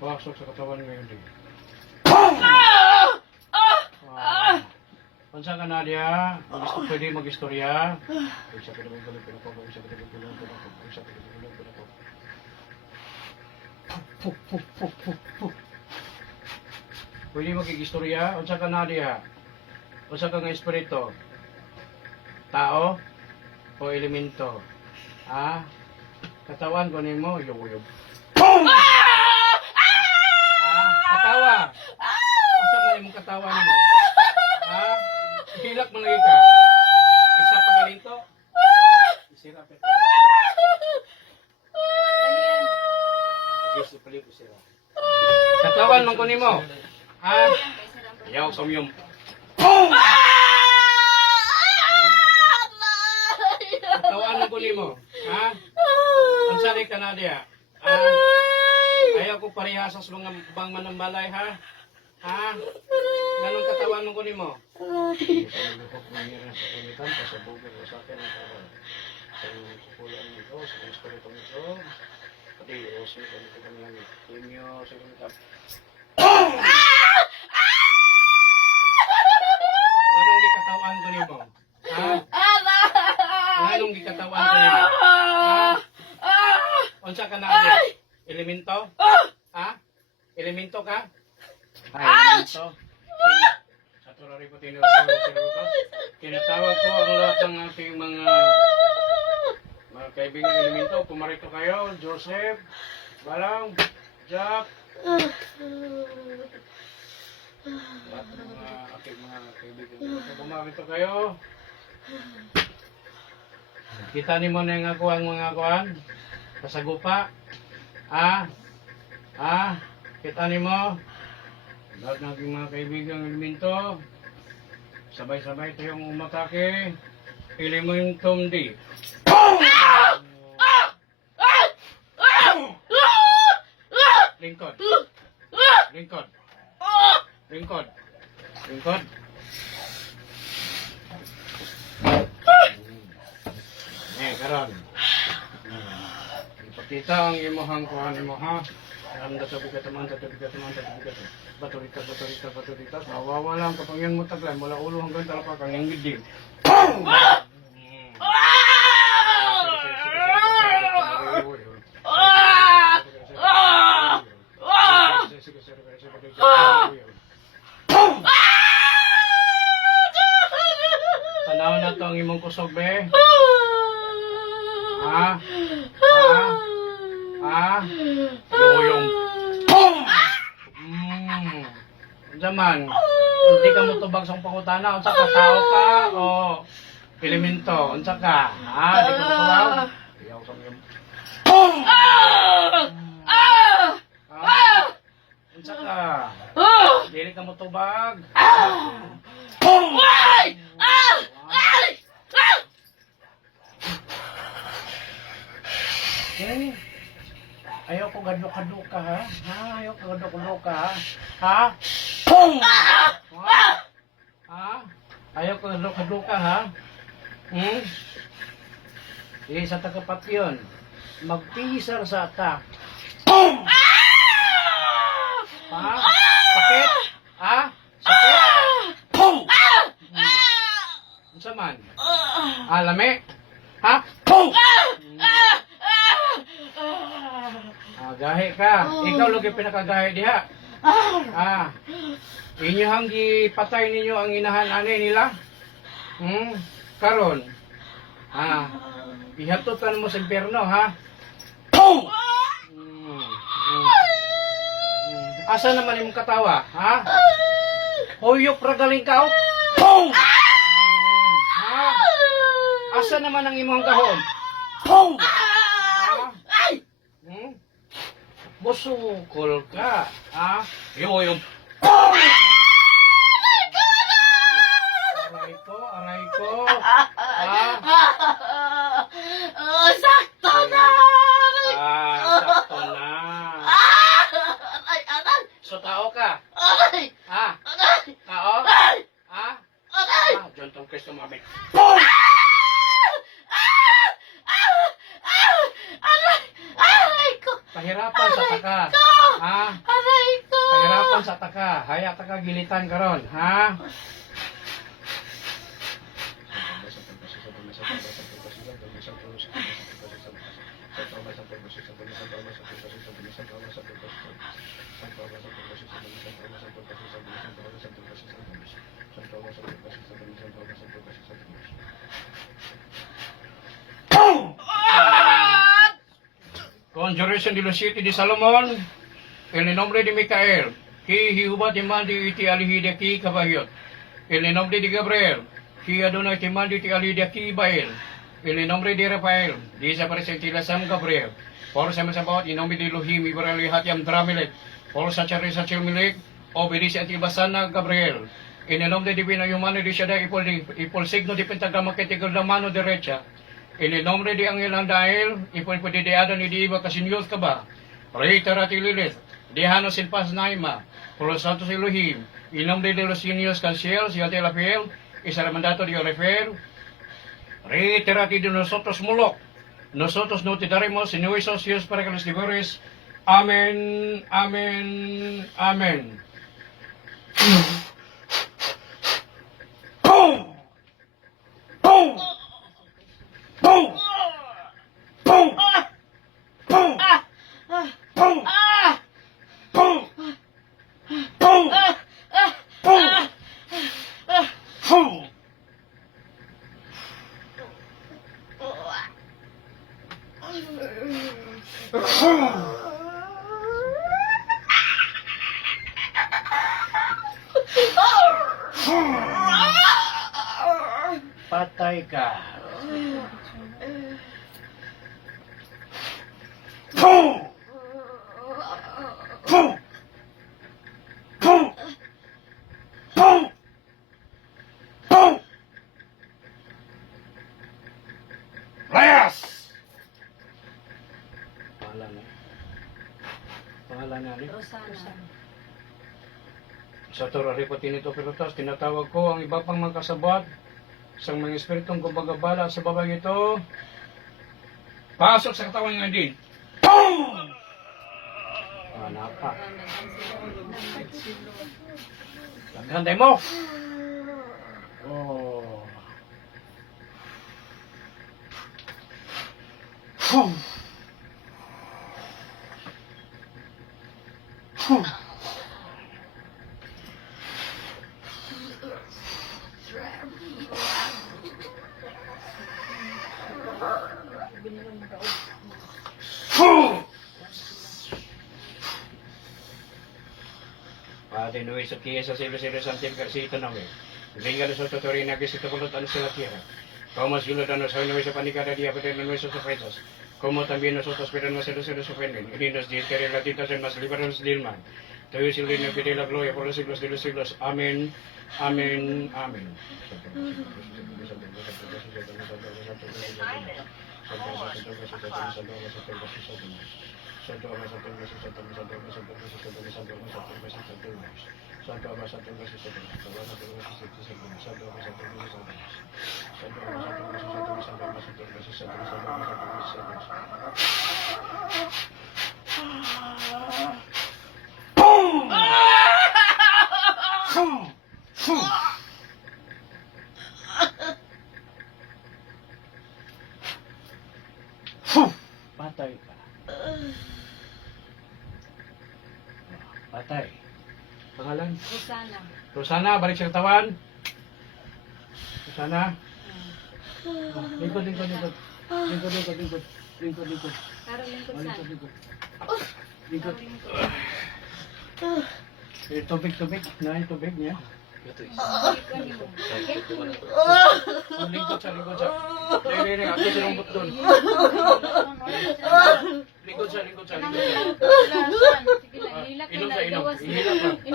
Pasok sa katawan ngayon din. Pansa ka Nadia, pwede mag-istorya. Isa ka naman galing pinapagawa, isa ka naman galing pinapagawa, isa ka naman galing pinapagawa. Pwede mag-istorya, unsa ka Nadia? Unsa ka nga espiritu? Tao o elemento? Ha? Katawan ko nimo, yuyog. Katawa. Unsa man imong katawan mo? Ha? Hilak man lagi ka. Isa pa ganito. Isira pa. Isa pa lito sira. Katawan man ko nimo. Ha? Ayaw samyom. Katawan man ko nimo. Ha? Unsa ni ka Nadia? Ayaw ko parehasas mga bang manambalay ha? Ha? Ganong katawan mo ko nimo? Ganong gikatawan ko nimo? Ha? Ganong gikatawan ko nimo? Ha? Unsa ka na? Elemento? Ha? Elemento ka? Ay, elemento. Sa turari ko tinatawag ko ang lahat ng ating mga kaibigan elemento. Pumarito kayo, Joseph, Balang, Jack. Lahat ng mga ating mga kaibigan elemento. Pumarito kayo. Kita ni mo na yung ako ang mga kuhan. Kasagupa. Kita ni mo. Lahat ng aking mga kaibigang elemento. Sabay-sabay tayong umatake. Pili mo yung tumdi. Lingkod. Lingkod. Lingkod. Lingkod. Karon. Ipakita ang imuhang kuhan mo ha. Ang databigat naman, databigat. Baturitas. Nawawalan kapag yan mo taglay. Mula ulo hanggang talapak ang yung gidig. Tanaw na to ang imong kusog be. Yung Zaman, hindi ka mo tubag sa pangutana, unsa ka tao ka o elemento, unsa ka? Di ka mo tubag? Iyaw sa mga. Unsa ka? Dili ka mo tubag? Ayaw ko gadlo-kadlo ka ha? Ayaw ko gadlo-kadlo ka ha? Ayaw ko gadlo-kadlo ka ha? Sa tagapat yun. Magpisar sa atak. Sakit? Sakit? Unsa man? Lami? Gahe ka. Ikaw lagi pinakagahe diha. Inyo hang gipatay ninyo ang inahan ani nila. Karon. Ihatutan mo sa impyerno ha. Asa naman imong katawa, ha? Huyok ra galing ka. Asa naman ang imong kahon? Busukol ka, ha? Yung. Aray ko. Sakto na! Sakto na. So, tao ka? Tao? John Tom Cristo Mabit. Pahirapan sa taka. Ha? Aray ko! Pahirapan sa taka. Haya taka gilitan karon, ha? Conjuration de los siete de Salomón, en el nombre de Micael, que Jehová te mande y te aleje de aquí, caballot. En el nombre de Gabriel, que Adonai te mande y te aleje de aquí, Bael. En el nombre de Rafael, desaparece la Sam Gabriel. Por sa masabawat, en nombre de Elohim, Ibrahim Hatiam Dramilet. Por sa Charis sa Chilmilik, obedece a ti Basana Gabriel. En el nombre divino y humano de Shaddai, y por signo de pentagrama que te la mano derecha. En el nombre de Angel Andael, y por poder de Adon y de Iba Kasinyos ka ba? Reiterati Lilith, déjanos en paz Naima, por los santos Elohim, en nombre de los niños cancielos y de la fiel, y será mandato de Rafael. Reiterati de nosotros Moloch, nosotros no te daremos en nuestros Dios para que los libres. Amén, amén, amén. ¡Pum! ¡Pum! ¡Pum! ¡Pum! ¡Pum! ¡Pum! ¡Pum! ¡Pum! ¡Pum! ¡Pum! Patay ka. Pum! Pum! Pum! Pum! Pum! Layas! Pangalan na. Pangalan na rin. Rosana. Sa Torah Ripotin ito Pirutas, tinatawag ko ang iba pang mga kasabot sa mga espiritong gumagabala sa babang ito. Pasok sa katawan ng din. Boom! Napa. Naghanday mo! Oh. Boom! Boom! Padre nuestro que es así, los seres santificados y nombre. Venga a nosotros tu reino, que se te voluntanos en la tierra. Como si lo danos hoy nuestra pan y cada día, perdón nuestras ofensas. Como también nosotros perdonamos a los que nos ofenden. Y nos dice que la tentación más líbranos del mal. Tuyo es el reino que te la gloria por los siglos de los siglos. Amén. Amén. Amén. Patay ka. Patay. Pangalan? Rosana. Rosana, balik sa katawan. Rosana. Lingkod, lingkod, lingkod. Lingkod, lingkod, lingkod. Lingkod, lingkod. Karol Lingkod Lingkod, San. lingkod. Lingkod. Tubig, tubig. Nain tubig niya. Lingkod sa, lingkod sa. Hindi, ako sa rumpot doon. Lingkod sa, lingkod sa, lingkod sa. Inom sa, inom. Ihilap lang.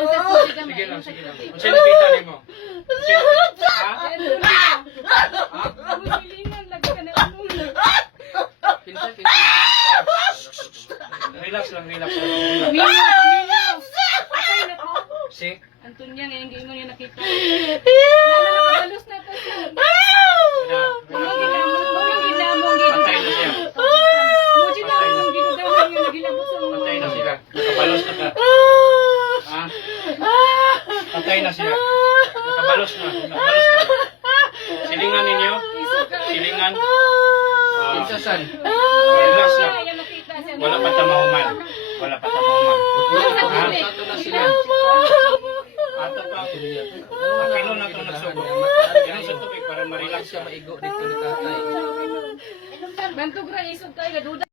Sige lang, sige lang. Kung sino kita niyo mo? Ha? Pinta, pinta. Relax lang, relax lang. Si? Antonia ngayon gayon mo niya nakita. Nakakalos na to siya. Mawagin na mo. Pantay na siya. Mawagin na mo. Ginagawa niya nagilabot sa Okay na siya. Nakabalos na. Nakabalos na. Silingan ninyo. Isog ka. Silingan. Kinsasan. Relax na. Ayaw nakita siya. Wala pa tamahuman. Wala pa tamahuman. Ha? Ato na sila. Ato pa. Apilo na ito nagsugo. Inom sa tubig para Relax ma-relax siya ka. maigo dito ni tatay. Bantog ra isog kayo. Duda